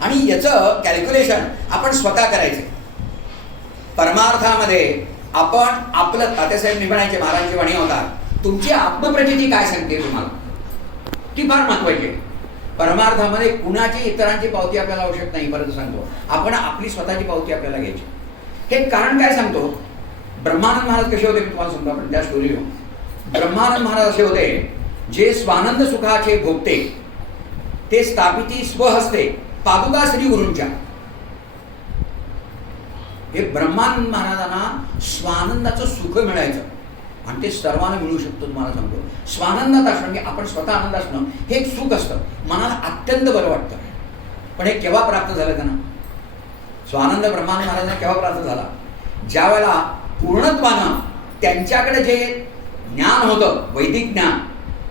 आणि याचं कॅल्क्युलेशन आपण स्वतः करायचं. परमार्थामध्ये आपण आपलं तात्यासाहेब निभाण्याचे महाराजांची वाणी होता, तुमची आत्मप्रचिती काय सांगते तुम्हाला, ती फार महत्वाची आहे. परमार्थामध्ये कुणाची इतरांची पावती आपल्याला आवश्यक नाही. परत सांगतो, आपण आपली स्वतःची पावती आपल्याला घ्यायची. हे कारण काय सांगतो, ब्रह्मानंद महाराज कसे होते मी तुम्हाला सांगतो. आपण त्या स्टोरी घेऊ. ब्रह्मानंद महाराज असे होते जे स्वानंद सुखाचे भोगते, ते स्थापिती स्वहस्ते पादुका श्री गुरूंच्या. हे ब्रह्मानंद महाराजांना स्वानंदाचं सुख मिळायचं आणि ते सर्वांना मिळू शकतं. तुम्हाला सांगतो, स्वानंदात असणं म्हणजे आपण स्वतः आनंद असणं हे एक सुख असतं, मनाला अत्यंत बरं वाटतं. पण हे केव्हा प्राप्त झालं त्यांना? स्वानंद ब्रह्मानंद महाराजांना केव्हा प्राप्त झाला? ज्या वेळेला पूर्णत्वानं त्यांच्याकडे जे ज्ञान होतं, वैदिक ज्ञान,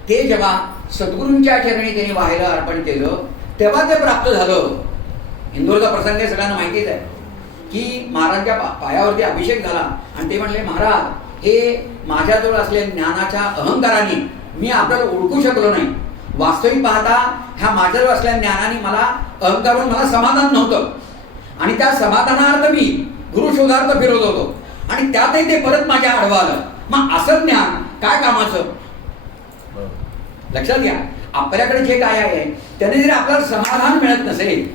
ते जेव्हा सद्गुरूंच्या चरणी त्यांनी वाहायला अर्पण केलं तेव्हा ते प्राप्त झालं. इंदोरचा प्रसंग आहे, सगळ्यांना माहितीच आहे की महाराजांच्या पायावरती अभिषेक झाला आणि ते म्हणले, महाराज हे माझ्याजवळ असलेल्या ज्ञानाच्या अहंकाराने मी आपल्याला ओळखू शकलो नाही. वास्तविक पाहता ह्या माझ्याजवळ असलेल्या ज्ञानाने मला अहंकारून मला समाधान नव्हतं आणि त्या समाधानार्थ मी गुरुशोधार्थ फिरत होतो आणि त्यातही ते परत माझ्या आडवं आलं. मग असं ज्ञान काय कामाचं? लक्षात घ्या, आपल्याकडे जे काय आहे त्याने जरी आपल्याला समाधान मिळत नसेल,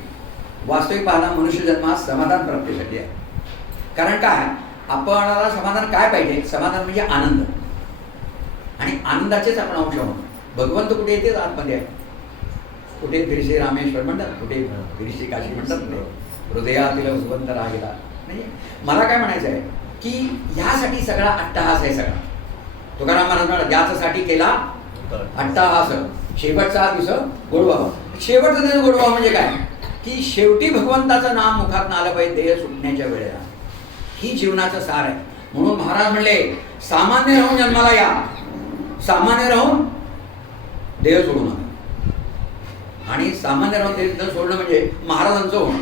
वास्तविक पाहता मनुष्य जन्मात समाधान प्राप्तीसाठी आहे. कारण काय, आपल्याला समाधान काय पाहिजे? समाधान म्हणजे आनंद, आणि आनंदाचेच आपण अंश आहोत. भगवंत कुठे येते? आतमध्ये आहे. कुठे फिरशी रामेश्वर म्हणतात, कुठे फिरशी काशी म्हणतात, हृदयातील भगवंत राहिला. म्हणजे मला काय म्हणायचं आहे की ह्यासाठी सगळा अट्टहास आहे. सगळा तुकाराम महाराज म्हणा, ज्याच्यासाठी केला अट्टहास, शेवटचा दिवस गोडवा. शेवटचा दिवस गोडवा म्हणजे काय की शेवटी भगवंताचं नाम मुखात आलं पाहिजे देह सुटण्याच्या वेळेला. ही जीवनाचं सार आहे. म्हणून महाराज म्हणले, सामान्य राहून जन्माला या, सामान्य राहून देह सोडू नका. आणि सामान्य राहून देह सोडणं म्हणजे महाराजांचं होणं.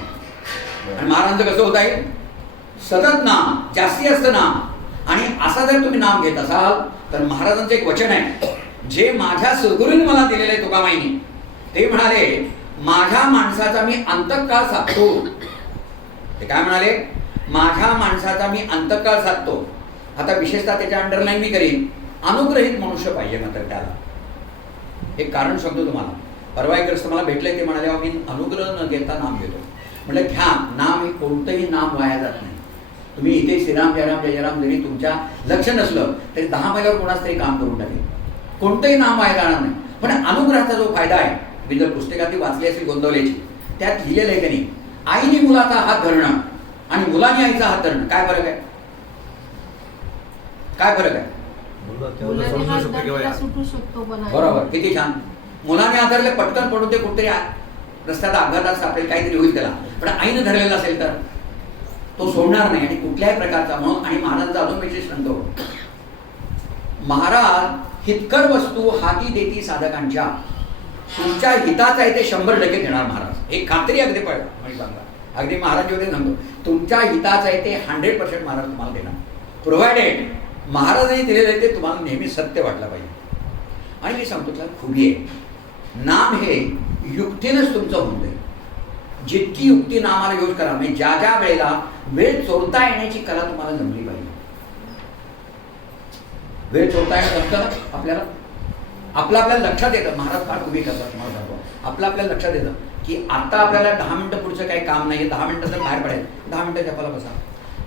आणि महाराजांचं कसं होता येईल? सतत नाम, जास्ती असतं नाम. आणि असा जर तुम्ही नाम घेत असाल तर महाराजांचं एक वचन आहे जे माझ्या सद्गुरूंनी मला दिलेलं आहे, तुकामाईनी. ते म्हणाले, माझ्या माणसाचा मी अंतःकाळ साधतो. ते काय म्हणाले? माझ्या माणसाचा मी अंतःकाळ साधतो. आता विशेषतः त्याच्या अंडरलाईन मी करीन, अनुग्रहित मनुष्य पाहिजे. मात्र त्याला एक कारण सांगतो तुम्हाला. परवा एक ग्रस्त मला भेटले, ते म्हणाले, मी अनुग्रह न घेता नाम घेतो. म्हटलं घ्या नाम, हे कोणतंही नाम वाया जात नाही. तुम्ही इथे श्रीराम जयराम जयराम जरी तुमच्या लक्ष नसलं तरी 10 मैलावर कोणाच तरी काम करून टाकेल. कोणतंही नाम वाया जाणार नाही. पण अनुग्रहाचा जो फायदा आहे, मी जर पुस्तकात वाचली असेल गोंदवलेची, त्यात लिहिलेलं आहे की नाही, आईने मुलाचा हात धरणं आणि मुलाने आईचा हात धरणं, काय फरक आहे? काय फरक आहे? बरोबर, किती छान. मुलाने आधारले पटकन पडून ते कुठेतरी रस्त्यात अपघातात सापडेल, काहीतरी होईल त्याला. पण आईने धरलेला असेल तर तो सोडणार नाही आणि कुठल्याही प्रकारचा. म्हणून आणि महाराजांचा अजून विशेष सांगतो, महाराज हितकर वस्तू हाती देती साधकांच्या. तुमच्या हिताचं आहे ते 100% देणार महाराज. एक खात्री अगदी सांगा, अगदी महाराज होते सांगतो, तुमच्या हिताचं आहे ते 100% महाराज तुम्हाला देणार, प्रोव्हायडेड महाराजांनी दिलेलं आहे ते तुम्हाला नेहमी सत्य वाटलं पाहिजे. आणि मी सांगतो त्याला खुबी आहे. नाम हे युक्तीनंच तुमचं होऊन जाईल. जितकी युक्ती नामाला यूज करा, म्हणजे ज्या ज्या वेळेला वेळ चोरता येण्याची कला तुम्हाला जमली पाहिजे. वेळ चोरता येणं जमतं ना आपल्याला? आपल्याला लक्षात येतं, महाराज फार उभी करतात. तुम्हाला सांगतो, आपल्याला लक्षात येतं की आता आपल्याला 10 मिनिटं पुढचं काही काम नाही, 10 मिनिटं जर बाहेर पडेल, 10 मिनिटं जपायला बसा.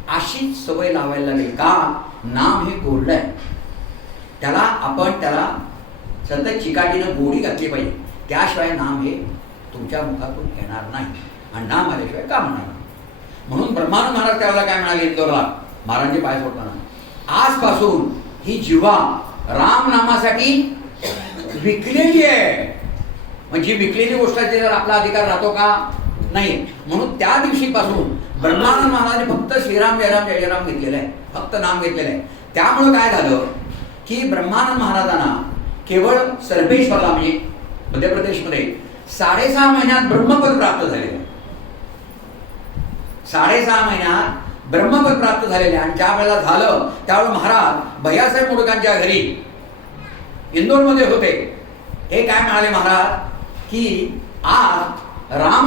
अशीच सवय लावायला लागेल. का? नाम हे गोडलं आहे. त्याला सतत चिकाटीनं गोडी घातली पाहिजे. त्याशिवाय नाम हे तुमच्या मुखातून येणार नाही आणि नाम आल्याशिवाय का म्हणणार. म्हणून ब्रह्मानंद महाराज त्यावेळेला काय म्हणाले इंदोरला महाराजांचे पाय सोडताना, आजपासून ही जिव्हा राम नामासाठी विकलेली आहे. म्हणजे विकलेली गोष्ट आहे, त्याच्यावर आपला अधिकार राहतो का? नाही. म्हणून त्या दिवशीपासून ब्रह्मानंद महाराजांनी फक्त श्रीराम जयराम जयराम घेतलेलं आहे, फक्त नाम घेतलेलं आहे. त्यामुळं काय झालं की ब्रह्मानंद महाराजांना केवळ सर्वेश्वरला म्हणजे मध्य प्रदेशमध्ये 6.5 महिन्यात ब्रह्मपद प्राप्त झालेलं आहे. 6.5 महिन्यात ब्रह्मपद प्राप्त झालेले. आणि ज्या वेळेला झालं त्यावेळेला महाराज भैयासाहेब मुडकांच्या घरी इंदोरमध्ये होते. हे काय म्हणाले महाराज की आज राम